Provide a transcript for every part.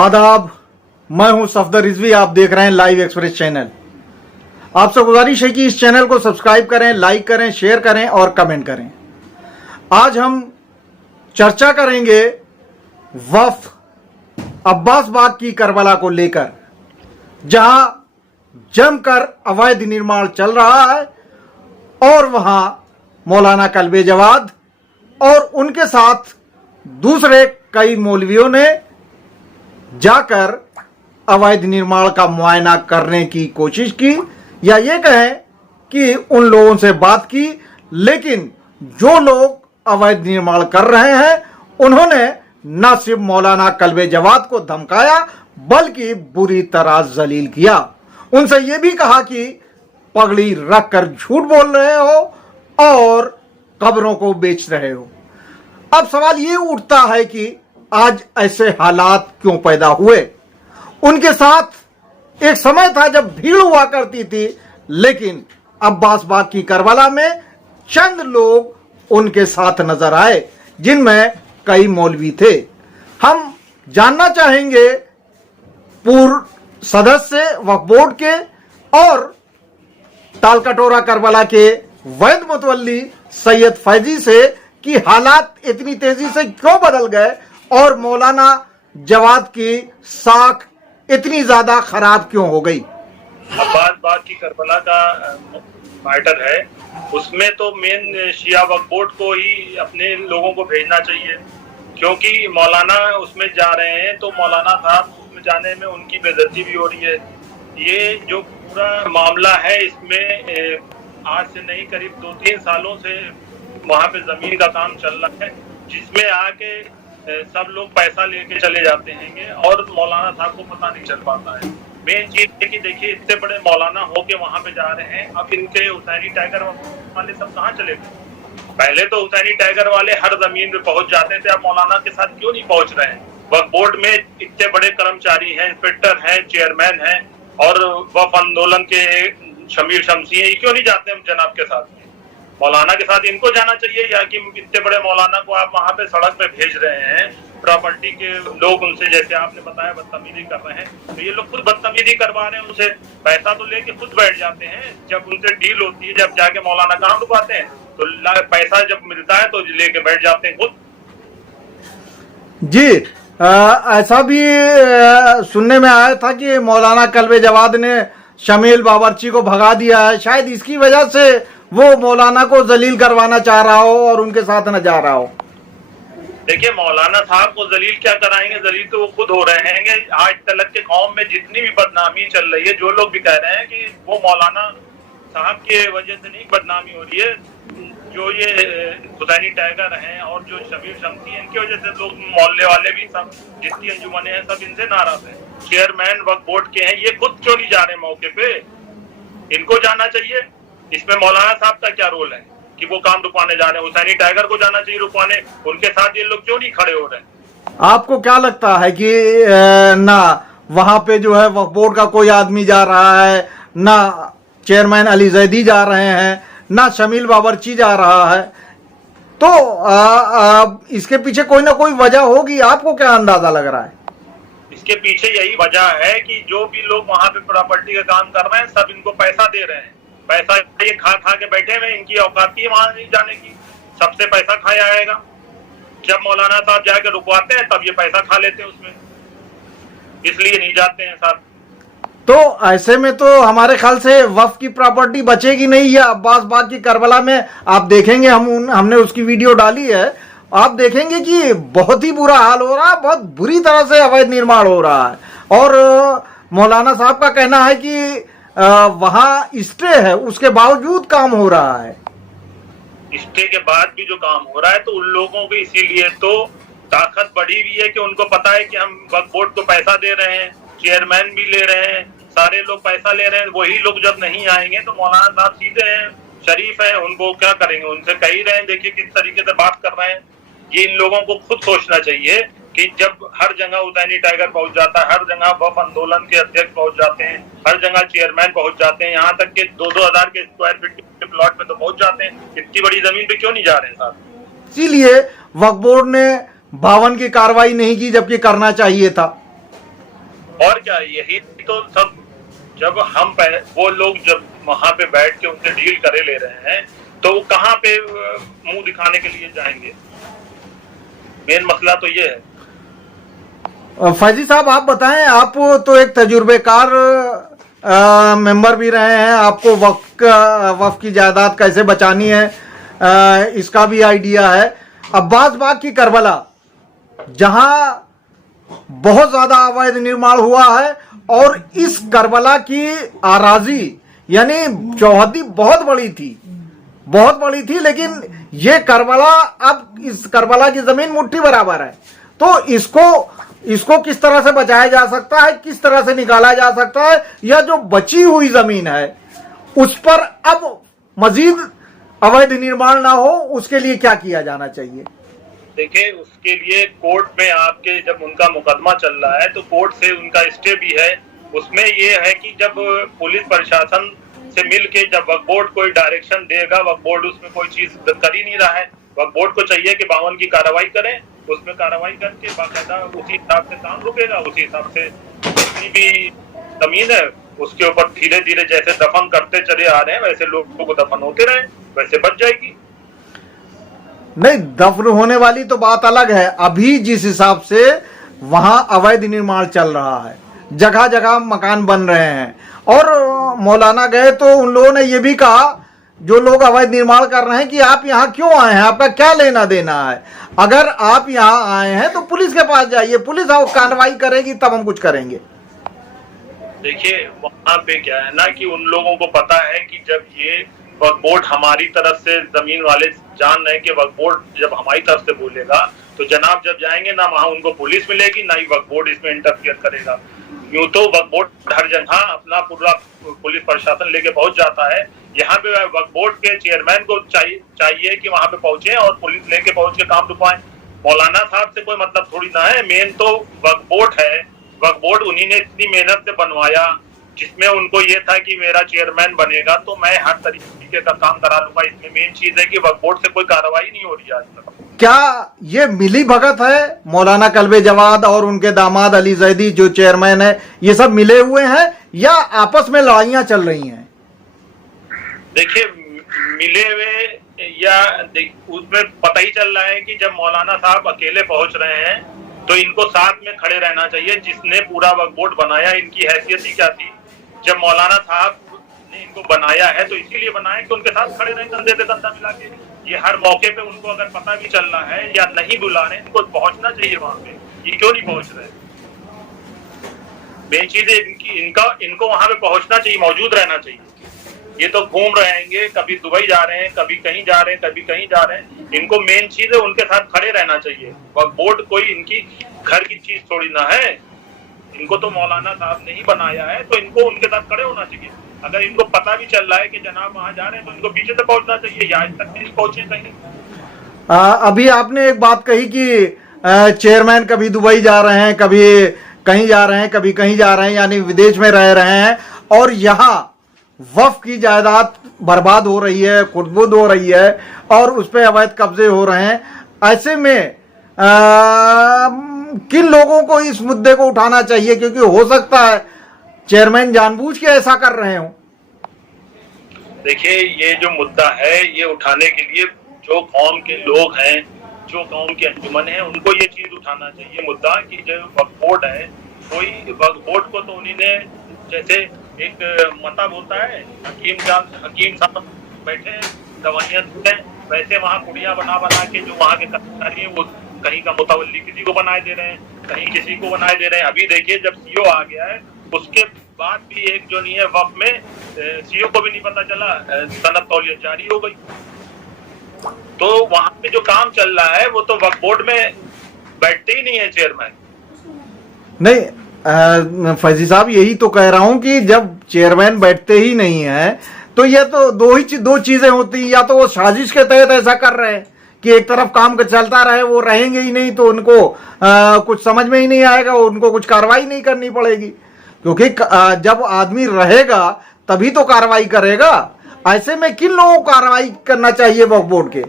आदाब, मैं हूं सफदर रिजवी। आप देख रहे हैं लाइव एक्सप्रेस चैनल। आपसे गुजारिश है कि इस चैनल को सब्सक्राइब करें, लाइक करें, शेयर करें और कमेंट करें। आज हम चर्चा करेंगे वफ अब्बास बाग की करबला को लेकर, जहां जमकर अवैध निर्माण चल रहा है और वहां मौलाना कल्बे जवाद और उनके साथ दूसरे कई मौलवियों ने जाकर अवैध निर्माण का मुआयना करने की कोशिश की, या ये कहें कि उन लोगों से बात की, लेकिन जो लोग अवैध निर्माण कर रहे हैं उन्होंने न सिर्फ मौलाना कल्बे जवाद को धमकाया बल्कि बुरी तरह जलील किया। उनसे यह भी कहा कि पगड़ी रखकर झूठ बोल रहे हो और कब्रों को बेच रहे हो। अब सवाल ये उठता है कि आज ऐसे हालात क्यों पैदा हुए। उनके साथ एक समय था जब भीड़ हुआ करती थी, लेकिन अब्बास बाग की करबला में चंद लोग उनके साथ नजर आए, जिनमें कई मौलवी थे। हम जानना चाहेंगे पूर्व सदस्य वक्फ बोर्ड के और तालकटोरा करबला के वैद मुतवल्ली सैयद फैजी से कि हालात इतनी तेजी से क्यों बदल गए और मौलाना जवाद की साख इतनी ज्यादा खराब क्यों हो गई। अब्बास बाग की करबला का मैटर है, उसमें तो मेन शिया वक्फ बोर्ड को ही अपने लोगों को भेजना चाहिए, क्योंकि मौलाना उसमें जा रहे हैं तो मौलाना साहब उसमें जाने में उनकी बेइज्जती भी हो रही है। ये जो पूरा मामला है, इसमें आज से नहीं करीब 2-3 सालों से वहाँ पे जमीन का काम चल रहा है, जिसमें आके सब लोग पैसा लेके चले जाते हैं और मौलाना साहब को पता नहीं चल पाता है। मेन चीज है कि देखिए, इतने बड़े मौलाना होके वहां पे जा रहे हैं, अब इनके हुसैनी टाइगर वाले सब कहाँ चले गए। पहले तो हुसैनी टाइगर वाले हर जमीन पे पहुंच जाते थे, अब मौलाना के साथ क्यों नहीं पहुंच रहे हैं। वक्फ बोर्ड में इतने बड़े कर्मचारी हैं, इंस्पेक्टर हैं, चेयरमैन हैं, और वक्फ आंदोलन के शमीर शमसी हैं, क्यों नहीं जाते हम जनाब के साथ। मौलाना के साथ इनको जाना चाहिए, या कि इतने बड़े मौलाना को आप वहां पे सड़क पे भेज रहे हैं, प्रॉपर्टी के लोग उनसे, जैसे आपने बताया, बदतमीजी कर रहे हैं, तो ये लोग खुद बदतमीजी करवा रहे हैं उनसे। पैसा तो लेके खुद बैठ जाते हैं, जब उनसे डील होती है, जब जाके मौलाना काम रुकवाते हैं तो पैसा जब मिलता है तो लेके बैठ जाते हैं खुद। जी, ऐसा भी सुनने में आया था कि मौलाना कल्बे जवाद ने शमील बावर्ची को भगा दिया है, शायद इसकी वजह से वो मौलाना को जलील करवाना चाह रहा हो और उनके साथ न जा रहा हो। देखिए, मौलाना साहब को जलील क्या कराएंगे, जलील तो वो खुद हो रहे हैं। आज तलक के कौम में जितनी भी बदनामी चल रही है, जो लोग भी कह रहे हैं कि वो मौलाना साहब की वजह से नहीं बदनामी हो रही है, जो ये हुसैनी टाइगर हैं और जो शमीर शमसी हैं, इनकी वजह से लोग, मोहल्ले वाले भी, सब जितनी अंजुमने हैं, सब इनसे नाराज हैं। चेयरमैन वक्फ बोर्ड के हैं, ये खुद क्यों नहीं जा रहे मौके पे, इनको जाना चाहिए। इसमें मौलाना साहब का क्या रोल है कि वो काम रुकवाने जा रहे हैं। हुसैनी टाइगर को जाना चाहिए रुकवाने, उनके साथ ये लोग क्यों नहीं खड़े हो रहे हैं। आपको क्या लगता है कि ना वहां पे जो है वक्फ बोर्ड का कोई आदमी जा रहा है, ना चेयरमैन अली जैदी जा रहे हैं, ना शमील बावर्ची जा रहा है, तो इसके पीछे कोई ना कोई वजह होगी। आपको क्या अंदाजा लग रहा है? इसके पीछे यही वजह है कि जो भी लोग वहां पे प्रॉपर्टी का काम कर रहे हैं, सब इनको पैसा दे रहे हैं। पैसा ये खा के बैठे हुए, इनकी औकात ही वहां नहीं जाने की, सबसे पैसा खाया आएगा। जब मौलाना साहब जाके रुकवाते हैं तब ये पैसा खा लेते हैं उसमें, इसलिए नहीं जाते हैं साहब। तो ऐसे में तो हमारे ख्याल से वक्फ की प्रॉपर्टी बचेगी नहीं। या अब्बास बाग की करबला में आप देखेंगे, हमने उसकी वीडियो डाली है, आप देखेंगे कि बहुत ही बुरा हाल हो रहा है, बहुत बुरी तरह से अवैध निर्माण हो रहा है। और मौलाना साहब का कहना है कि वहां स्टे है, उसके बावजूद काम हो रहा है। स्टे के बाद भी जो काम हो रहा है, तो उन लोगों की इसीलिए तो ताकत बढ़ी हुई है कि उनको पता है कि हम वक्फ बोर्ड को पैसा दे रहे हैं, चेयरमैन भी ले रहे हैं, सारे लोग पैसा ले रहे हैं। वही लोग जब नहीं आएंगे तो मौलाना साहब सीधे हैं, शरीफ है, उनको क्या करेंगे, उनसे कह ही रहे हैं। देखिए किस तरीके से बात कर रहे हैं। ये इन लोगों को खुद सोचना चाहिए कि जब हर जगह हुसैनी टाइगर पहुंच जाता है, हर जगह वक्फ आंदोलन के अध्यक्ष पहुंच जाते हैं, हर जगह चेयरमैन पहुंच जाते हैं, यहाँ तक कि 2-2 हजार के स्क्वायर फीट के प्लॉट पे तो पहुंच जाते हैं, इतनी बड़ी जमीन पे क्यों नहीं जा रहे हैं साहब। इसीलिए वक्फ बोर्ड ने 52 की कार्रवाई नहीं की, जबकि करना चाहिए था। और क्या, यही तो सब, जब हम वो लोग जब वहां पे बैठ के उनसे डील करे ले रहे हैं तो वो कहाँ पे मुंह दिखाने के लिए जाएंगे? मेन मसला तो ये है। फैजी साहब, आप बताएं, आप तो एक तजुर्बेकार मेंबर भी रहे हैं, आपको वक्फ की जायदाद कैसे बचानी है इसका भी आइडिया है। अब्बास बाग की करबला, जहां बहुत ज्यादा अवैध निर्माण हुआ है, और इस करबला की आराजी यानी चौहद्दी बहुत बड़ी थी, लेकिन ये करबला, अब इस करबला की जमीन मुट्ठी बराबर है। तो इसको किस तरह से बचाया जा सकता है, किस तरह से निकाला जा सकता है, या जो बची हुई जमीन है उस पर अब मजीद अवैध निर्माण ना हो, उसके लिए क्या किया जाना चाहिए? देखिए, उसके लिए कोर्ट में आपके जब उनका मुकदमा चल रहा है तो कोर्ट से उनका स्टे भी है। उसमें ये है कि जब पुलिस प्रशासन से मिलके जब वक्फ बोर्ड कोई डायरेक्शन देगा, वक्फ बोर्ड उसमें कोई चीज कर ही नहीं रहा है। वक्फ बोर्ड को चाहिए कि 52 की कार्रवाई करें, उसमें कार्रवाई करके बाकायदा उसी हिसाब से काम रुकेगा, उसी हिसाब से जितनी भी जमीन है उसके ऊपर धीरे धीरे जैसे दफन करते चले आ रहे हैं वैसे लोगों को दफन होते रहे, वैसे बच जाएगी। नहीं, दफन होने वाली तो बात अलग है। अभी जिस हिसाब से वहां अवैध निर्माण चल रहा है, जगह जगह मकान बन रहे हैं, और मौलाना गए तो उन लोगों ने यह भी कहा, जो लोग अवैध निर्माण कर रहे हैं, कि आप यहाँ क्यों आए हैं, आपका क्या लेना देना है? अगर आप यहाँ आए हैं तो पुलिस के पास जाइए, पुलिस कार्रवाई करेगी, तब हम कुछ करेंगे। देखिए, वहां पे क्या है ना कि उन लोगों को पता है कि जब ये वक्फ बोर्ड हमारी तरफ से, जमीन वाले जान रहे हैं कि वक्फ बोर्ड जब हमारी तरफ से बोलेगा तो जनाब जब जाएंगे ना वहां उनको पुलिस मिलेगी, ना ही वक्फ बोर्ड इसमें इंटरफियर करेगा। यूं तो वक्फ बोर्ड हर जगह अपना पूरा पुलिस प्रशासन लेके पहुंच जाता है। यहाँ पे वक्फ बोर्ड के चेयरमैन को चाहिए कि वहां पे पहुंचे और पुलिस लेके पहुंच के काम रुकवाएं। मौलाना साहब से कोई मतलब थोड़ी ना है, मेन तो वक्फ बोर्ड है। वक्फ बोर्ड उन्हीं ने इतनी मेहनत से बनवाया, जिसमें उनको ये था कि मेरा चेयरमैन बनेगा तो मैं हर तरीके का काम करा लूंगा। इसमें मेन चीज है कि वक्फ बोर्ड से कोई कार्रवाई नहीं हो रही आज तक। क्या ये मिली भगत है? मौलाना कल्बे जवाद और उनके दामाद अली जैदी जो चेयरमैन है, ये सब मिले हुए हैं या आपस में लड़ाइयां चल रही हैं? देखिए, मिले हुए या उसमें पता ही चल रहा है कि जब मौलाना साहब अकेले पहुंच रहे हैं तो इनको साथ में खड़े रहना चाहिए। जिसने पूरा वक्फ बोर्ड बनाया, इनकी हैसियत ही क्या थी? जब मौलाना साहब ने इनको बनाया है तो इसीलिए बनाया कि उनके साथ खड़े रहे, कंधे पे कंधा मिला के। ये हर मौके पे उनको अगर पता भी चल रहा है या नहीं बुला रहे, इनको पहुंचना चाहिए वहां पे। ये क्यों नहीं पहुंच रहे? मेन चीज है इनको वहां पे पहुंचना चाहिए, मौजूद रहना चाहिए। ये तो घूम रहेंगे, कभी दुबई जा रहे हैं, कभी कहीं जा रहे हैं, कभी कहीं जा रहे हैं। इनको मेन चीज है उनके साथ खड़े रहना चाहिए। वक्फ बोर्ड कोई इनकी घर की चीज थोड़ी ना है। इनको तो मौलाना साहब ने ही बनाया है, तो इनको उनके साथ खड़े होना चाहिए। अगर इनको पता भी चल रहा है कि जनाब वहां जा रहे हैं तो इनको पीछे से पहुंचना चाहिए, या आज तक नहीं पहुंचे कहीं। अभी आपने एक बात कही कि चेयरमैन कभी दुबई जा रहे हैं, कभी कहीं जा रहे हैं, कभी कहीं जा रहे हैं, यानी विदेश में रह रहे हैं, और यहाँ वक्फ की जायदाद बर्बाद हो रही है, खुर्दबुद हो रही है, और उस पर अवैध कब्जे हो रहे हैं। ऐसे में किन लोगों को इस मुद्दे को उठाना चाहिए? क्योंकि हो सकता है चेयरमैन जानबूझ के ऐसा कर रहे हो। देखिए, ये जो मुद्दा है ये उठाने के लिए जो कौम के लोग हैं, जो कौम के अंजुमन है, उनको ये चीज उठाना चाहिए मुद्दा कि जो वक्फ बोर्ड है, कोई वक्फ बोर्ड को तो उन्हीं ने, जैसे एक मतलब होता है हकीम साहब बैठे दवाइयां देते हैं, वैसे वहाँ कुड़ियां बना बना के जो वहाँ के कर्मचारी हैं वो कहीं का मुतवल्ली किसी को बनाए दे रहे हैं, कहीं किसी को बनाए दे रहे हैं। अभी देखिए, जब सीओ आ गया है उसके बाद भी एक जो नहीं है वक्फ में, सीओ को भी नहीं पता चला, सनद तौलियत जारी हो गई। तो वहां पे जो काम चल रहा है वो तो वक्फ बोर्ड में बैठते ही नहीं है चेयरमैन। नहीं फैजी साहब, यही तो कह रहा हूं कि जब चेयरमैन बैठते ही नहीं है तो ये तो दो चीजें होती हैं। या तो वो साजिश के तहत ऐसा कर रहे हैं कि एक तरफ काम चलता रहे, वो रहेंगे ही नहीं, तो उनको कुछ समझ में ही नहीं आएगा, उनको कुछ कार्रवाई नहीं करनी पड़ेगी। क्योंकि जब आदमी रहेगा तभी तो कार्रवाई करेगा। ऐसे में किन लोगों को कार्रवाई करना चाहिए वक्फ बोर्ड के?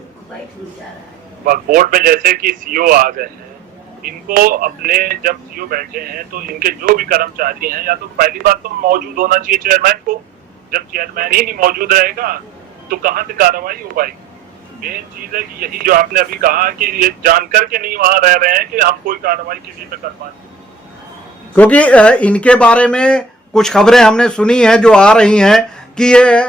वक्फ बोर्ड में जैसे कि सीओ आ गए हैं, इनको अपने जब सीओ बैठे हैं तो इनके जो भी कर्मचारी हैं, या तो पहली बात तो मौजूद होना चाहिए चेयरमैन को। जब चेयरमैन ही नहीं मौजूद रहेगा तो कहाँ से कार्रवाई हो पाएगी। मेन चीज है कि यही जो आपने अभी कहा कि ये जानकर के नहीं वहां रह रहे हैं कि हम कोई कार्रवाई किसी पे कर पाए, क्योंकि इनके बारे में कुछ खबरें हमने सुनी हैं जो आ रही हैं कि ये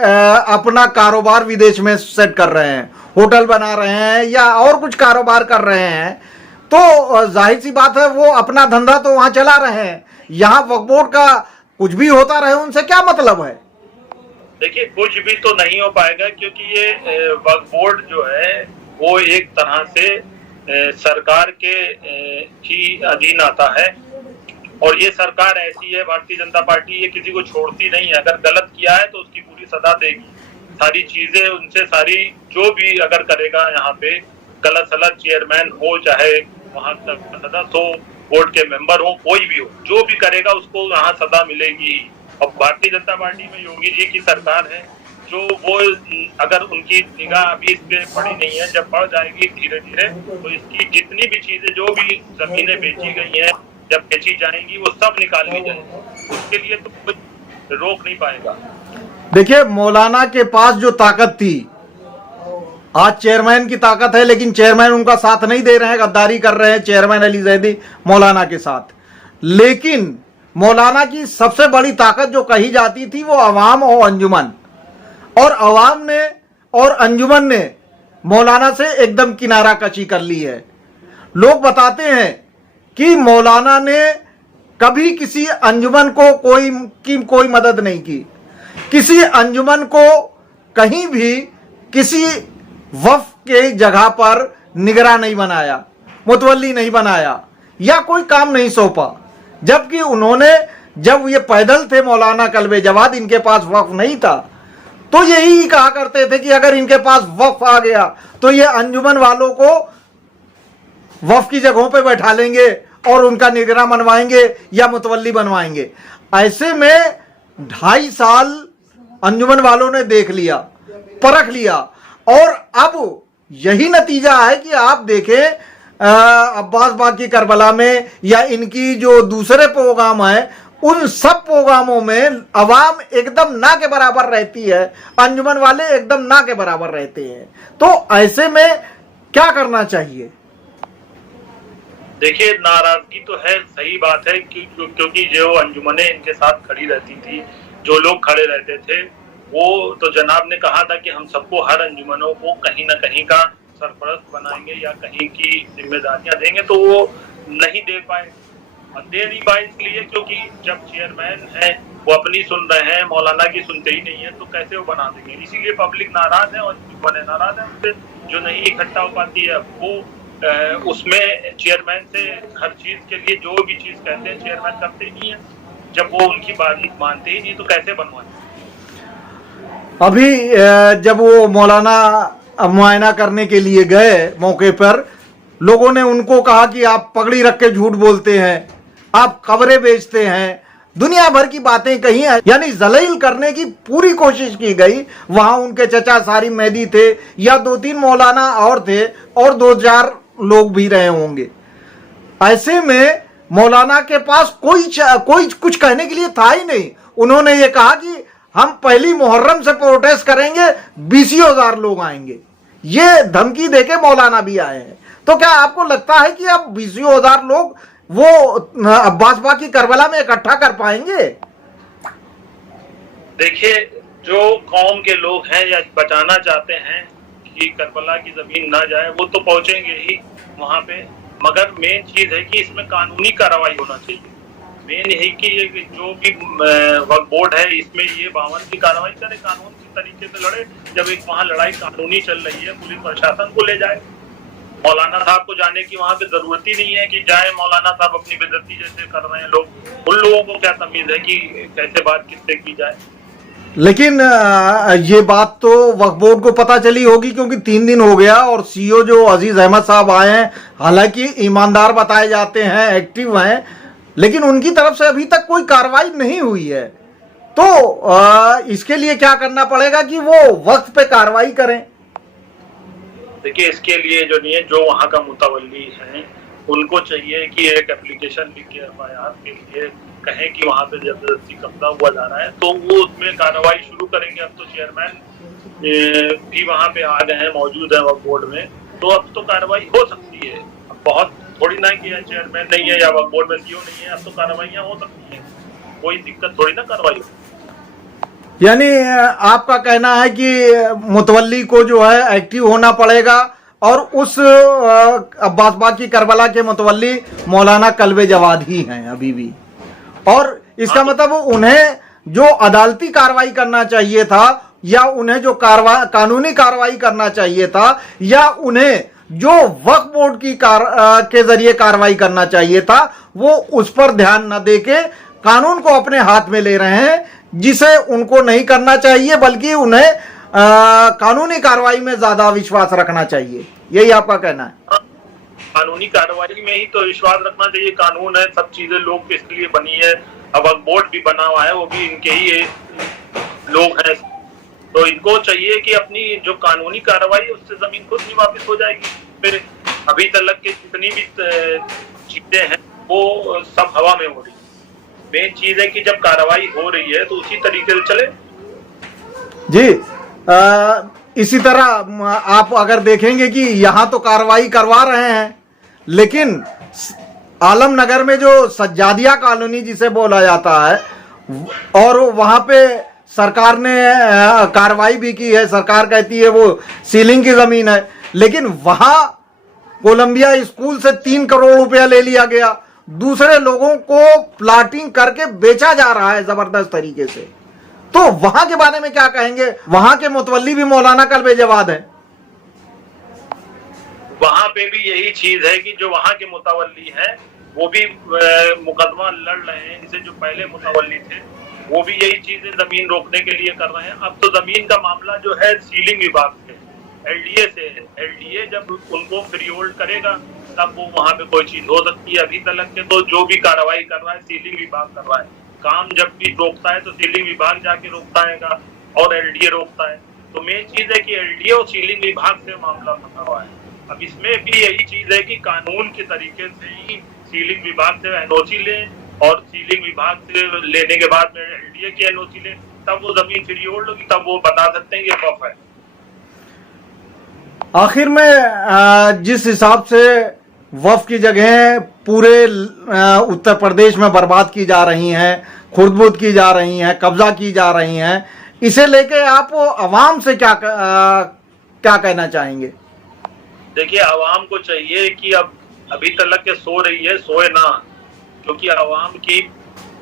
अपना कारोबार विदेश में सेट कर रहे हैं, होटल बना रहे हैं या और कुछ कारोबार कर रहे हैं। तो जाहिर सी बात है वो अपना धंधा तो वहां चला रहे हैं, यहाँ वक्फ बोर्ड का कुछ भी होता रहे उनसे क्या मतलब है। देखिए कुछ भी तो नहीं हो पाएगा, क्योंकि ये वक्फ बोर्ड जो है वो एक तरह से सरकार के ही अधीन आता है। और ये सरकार ऐसी है, भारतीय जनता पार्टी, ये किसी को छोड़ती नहीं है। अगर गलत किया है तो उसकी पूरी सजा देगी। सारी चीजें उनसे, सारी जो भी अगर करेगा यहाँ पे गलत सलत, चेयरमैन हो चाहे वहां सदस्य हो, बोर्ड के मेंबर हो, कोई भी हो, जो भी करेगा उसको यहाँ सजा मिलेगी। और भारतीय जनता पार्टी में योगी जी की सरकार है, जो वो अगर उनकी निगाह अभी इस पे पड़ी नहीं है, जब बढ़ जाएगी धीरे धीरे तो इसकी जितनी भी चीजें, जो भी जमीनें बेची गई हैं, जब बेची जाएंगी वो सब निकाल ली जाएगी। उसके लिए तो कुछ रोक नहीं पाएगा। देखिए मौलाना के पास जो ताकत थी, आज चेयरमैन की ताकत है, लेकिन चेयरमैन उनका साथ नहीं दे रहे हैं, गद्दारी कर रहे हैं चेयरमैन अली जैदी मौलाना के साथ। लेकिन मौलाना की सबसे बड़ी ताकत जो कही जाती थी वो अवाम और अंजुमन, और अवाम ने और अंजुमन ने मौलाना से एकदम किनारा कशी कर ली है। लोग बताते हैं कि मौलाना ने कभी किसी अंजुमन को कोई मदद नहीं की, किसी अंजुमन को कहीं भी किसी वक्फ के जगह पर निगरान नहीं बनाया, मुतवल्ली नहीं बनाया या कोई काम नहीं सौंपा। जबकि उन्होंने, जब ये पैदल थे मौलाना कल्बे जवाद, इनके पास वक्फ नहीं था, तो यही कहा करते थे कि अगर इनके पास वक्फ आ गया तो ये अंजुमन वालों को वक्फ की जगहों पे बैठा लेंगे और उनका निगरान बनवाएंगे या मुतवल्ली बनवाएंगे। ऐसे में 2.5 साल अंजुमन वालों ने देख लिया, परख लिया, और अब यही नतीजा है कि आप देखें अब्बास बाग की करबला में या इनकी जो दूसरे प्रोग्राम है, उन सब प्रोग्रामों में अवाम एकदम ना के बराबर रहती है, अंजुमन वाले एकदम ना के बराबर रहते हैं। तो ऐसे में क्या करना चाहिए। देखिए नाराजगी तो है, सही बात है, क्योंकि जो अंजुमने इनके साथ खड़ी रहती थी, जो लोग खड़े रहते थे, वो तो जनाब ने कहा था कि हम सबको, हर अंजुमनों को कहीं ना कहीं का सरपरस्त बनाएंगे या कहीं की जिम्मेदारियां देंगे, तो वो नहीं दे पाए। दे नहीं पाए इसलिए क्योंकि जब चेयरमैन है वो अपनी सुन रहे हैं, मौलाना की सुनते ही नहीं है, तो कैसे वो बना देंगे। इसीलिए पब्लिक नाराज है और बने नाराज है उनसे, जो नहीं इकट्ठा हो पाती है वो उसमें चेयरमैन से हर चीज के लिए जो भी चीज कहते हैं चेयरमैन करते ही नहीं है। जब वो उनकी बात मानते ही नहीं तो कैसे बनवाए। अभी जब वो मौलाना मुआयना करने के लिए गए मौके पर, लोगों ने उनको कहा कि आप पगड़ी रख के झूठ बोलते हैं, आप खबरें बेचते हैं, दुनिया भर की बातें कही हैं, यानी जलील करने की पूरी कोशिश की गई। वहां उनके चचा सारी मेहदी थे या 2-3 मौलाना और थे, और 2-4 लोग भी रहे होंगे। ऐसे में मौलाना के पास कोई कुछ कहने के लिए था ही नहीं। उन्होंने ये कहा कि हम पहली मुहर्रम से प्रोटेस्ट करेंगे, 20,000 लोग आएंगे। ये धमकी देके मौलाना भी आए हैं। तो क्या आपको लगता है कि अब 20,000 लोग वो अब्बास बाग की करबला में इकट्ठा कर पाएंगे? देखिए जो कौम के लोग हैं या बचाना चाहते हैं कि करबला की जमीन ना जाए, वो तो पहुंचेंगे ही वहां पे, मगर मेन चीज है कि इसमें कानूनी कार्रवाई होना चाहिए। मेन यही कि ये जो भी वक्फ बोर्ड है इसमें ये 52 की कार्रवाई करे, कानून के तरीके से लड़े। जब एक वहाँ लड़ाई कानूनी चल रही है, पुलिस प्रशासन को ले जाए। मौलाना साहब को जाने की वहां पे जरूरत ही नहीं है कि जाए, मौलाना साहब अपनी बेइज्जती जैसे कर रहे हैं लोग, उन लोगों को क्या तमीज है कि कैसे बात किससे की जाए। लेकिन ये बात तो वक्फ बोर्ड को पता चली होगी, क्योंकि 3 दिन हो गया और सीईओ जो अजीज अहमद साहब आए हैं, हालांकि ईमानदार बताए जाते हैं, एक्टिव हैं, लेकिन उनकी तरफ से अभी तक कोई कार्रवाई नहीं हुई है। तो इसके लिए क्या करना पड़ेगा कि वो वक्त पे कार्रवाई करें। देखिए इसके लिए जो नहीं है, जो वहाँ का मुतवल्ली है उनको चाहिए कि एक एप्लीकेशन लिख के एफआईआर के लिए कहें कि वहां पे जबरदस्ती कब्जा हुआ जा रहा है, तो वो उसमें कार्रवाई शुरू करेंगे। अब तो चेयरमैन भी वहां पे आ गए हैं, मौजूद है वक्फ बोर्ड में, तो अब तो कार्रवाई हो सकती है। अब बहुत थोड़ी ना कि चेयरमैन नहीं है या वक्फ बोर्ड में सीईओ नहीं है, अब तो कार्रवाइयां हो सकती है, कोई दिक्कत थोड़ी ना कार्रवाई हो। यानी आपका कहना है कि मुतवल्ली को जो है एक्टिव होना पड़ेगा और उस अब्बास बाग की करबला के मुतवल्ली मौलाना कल्बे जवाद ही हैं अभी भी, और इसका मतलब उन्हें जो अदालती कार्रवाई करना चाहिए था या उन्हें जो कानूनी कार्रवाई करना चाहिए था या उन्हें जो वक्फ बोर्ड की के जरिए कार्रवाई करना चाहिए था, वो उस पर ध्यान न देके कानून को अपने हाथ में ले रहे हैं, जिसे उनको नहीं करना चाहिए, बल्कि उन्हें कानूनी कार्रवाई में ज्यादा विश्वास रखना चाहिए। यही आपका कहना है? कानूनी कार्रवाई में ही तो विश्वास रखना चाहिए। कानून है, सब चीजें लोग किसके लिए बनी है। अब वक्फ बोर्ड भी बना हुआ है, वो भी इनके ही लोग हैं, तो इनको चाहिए कि अपनी जो कानूनी कार्रवाई उससे जमीन खुद नहीं वापस हो जाएगी। फिर अभी तक के जितनी भी चीजें हैं वो सब हवा में हो रही है। मेन चीज है कि जब कार्रवाई हो रही है तो उसी तरीके से चले। जी, इसी तरह आप अगर देखेंगे कि यहां तो कार्रवाई करवा रहे हैं, लेकिन आलमनगर में जो सज्जादिया कॉलोनी जिसे बोला जाता है, और वहां पे सरकार ने कार्रवाई भी की है। सरकार कहती है वो सीलिंग की जमीन है, लेकिन वहां कोलंबिया स्कूल से 3 करोड़ रुपया ले लिया गया, दूसरे लोगों को प्लाटिंग करके बेचा जा रहा है जबरदस्त तरीके से। तो वहां के बारे में क्या कहेंगे? वहां के मुतवल्ली भी मौलाना कल्बे जवाद है। वहां पे भी यही चीज है कि जो वहां के मुतवल्ली हैं वो भी मुकदमा लड़ रहे हैं। इनसे जो पहले मुतवल्ली थे वो भी यही चीजें जमीन रोकने के लिए कर रहे हैं। अब तो जमीन का मामला जो है सीलिंग विभाग से, एलडीए से है। एलडीए जब उनको फ्री होल्ड करेगा तब वो वहां पे कोई चीज हो सकती है। अभी तक के तो जो भी कार्रवाई कर रहा है सीलिंग विभाग कर रहा है। काम जब भी रोकता है तो सीलिंग विभाग जाके रोकता है और एलडीए रोकता है। तो मेन चीज है कि एलडीए और सीलिंग विभाग से मामला फंसा हुआ है। अब इसमें भी यही चीज है कि कानून के तरीके से ही सीलिंग विभाग से एनओसी लें, और सीलिंग विभाग से लेने के बाद में एलडीए की एनओसी लें, तब वो जमीन फ्री होल्ड होगी, तब वो बता सकते हैं कि वक्फ है। आखिर में जिस हिसाब से वक्फ की जगह पूरे उत्तर प्रदेश में बर्बाद की जा रही हैं, खुर्द-बुर्द की जा रही हैं, कब्जा की जा रही हैं, इसे लेके आप आवाम से क्या कहना चाहेंगे? देखिए, आवाम को चाहिए कि अब अभी तक के सो रही है, सोए ना, क्योंकि आवाम की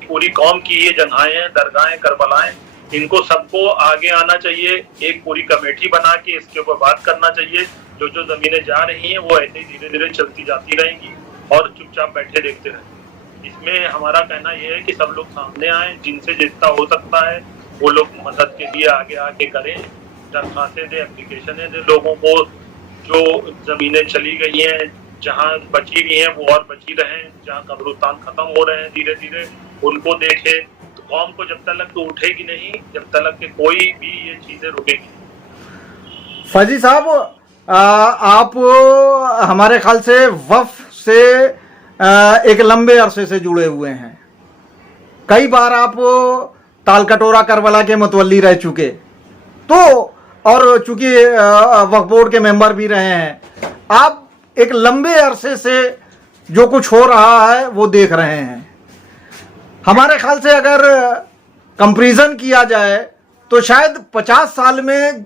पूरी कौम की ये जगहें हैं, दरगाहें, करबलाएं, इनको सबको आगे आना चाहिए। एक पूरी कमेटी बना के इसके ऊपर बात करना चाहिए। जो जो जमीनें जा रही हैं वो ऐसे ही धीरे धीरे चलती जाती रहेंगी और चुपचाप बैठे देखते रहें। इसमें हमारा कहना यह है कि सब लोग सामने आए, जिनसे जितना हो सकता है वो लोग मदद के लिए आगे आके करें, दरखास्तें दें, एप्लीकेशनें दें लोगों को। जो जमीनें चली गई हैं, जहाँ बची हुई हैं वो और बची रहें, जहाँ कब्रिस्तान खत्म हो रहे हैं धीरे धीरे उनको देखें। तो कौम को जब तक तो उठेगी नहीं, जब तक कि कोई भी ये चीजें रुकेगी। फैजी साहब, आप हमारे ख्याल से वक्फ से एक लंबे अरसे से जुड़े हुए हैं। कई बार आप तालकटोरा करबला के मुतवल्ली रह चुके, तो और चूंकि वक्फ बोर्ड के मेंबर भी रहे हैं, आप एक लंबे अरसे से जो कुछ हो रहा है वो देख रहे हैं। हमारे ख्याल से अगर कंपैरिजन किया जाए तो शायद 50 साल में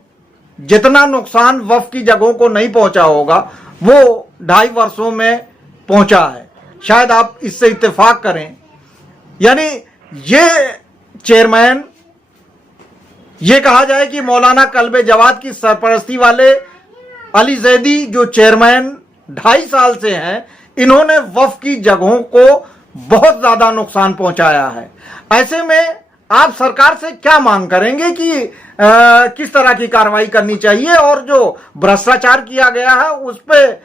जितना नुकसान वक्फ की जगहों को नहीं पहुंचा होगा वो 2.5 वर्षों में पहुंचा है। शायद आप इससे इत्तेफाक करें। यानी ये चेयरमैन, ये कहा जाए कि मौलाना कल्बे जवाद की सरपरस्ती वाले अली जैदी जो चेयरमैन 2.5 साल से हैं, इन्होंने वक्फ की जगहों को बहुत ज्यादा नुकसान पहुंचाया है। ऐसे में आप सरकार से क्या मांग करेंगे कि किस तरह की कार्रवाई करनी चाहिए, और जो भ्रष्टाचार किया गया है उस पर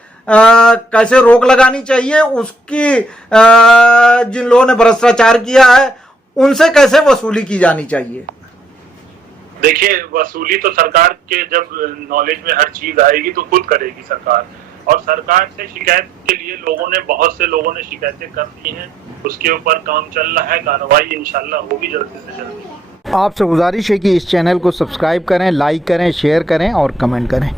कैसे रोक लगानी चाहिए, उसकी जिन लोगों ने भ्रष्टाचार किया है उनसे कैसे वसूली की जानी चाहिए? देखिए, वसूली तो सरकार के जब नॉलेज में हर चीज आएगी तो खुद करेगी सरकार। और सरकार से शिकायत के लिए बहुत से लोगों ने शिकायतें कर दी हैं। उसके ऊपर काम चल रहा है, कार्रवाई इंशाल्लाह होगी जल्दी से जल्दी। आपसे गुजारिश है कि इस चैनल को सब्सक्राइब करें, लाइक करें, शेयर करें और कमेंट करें।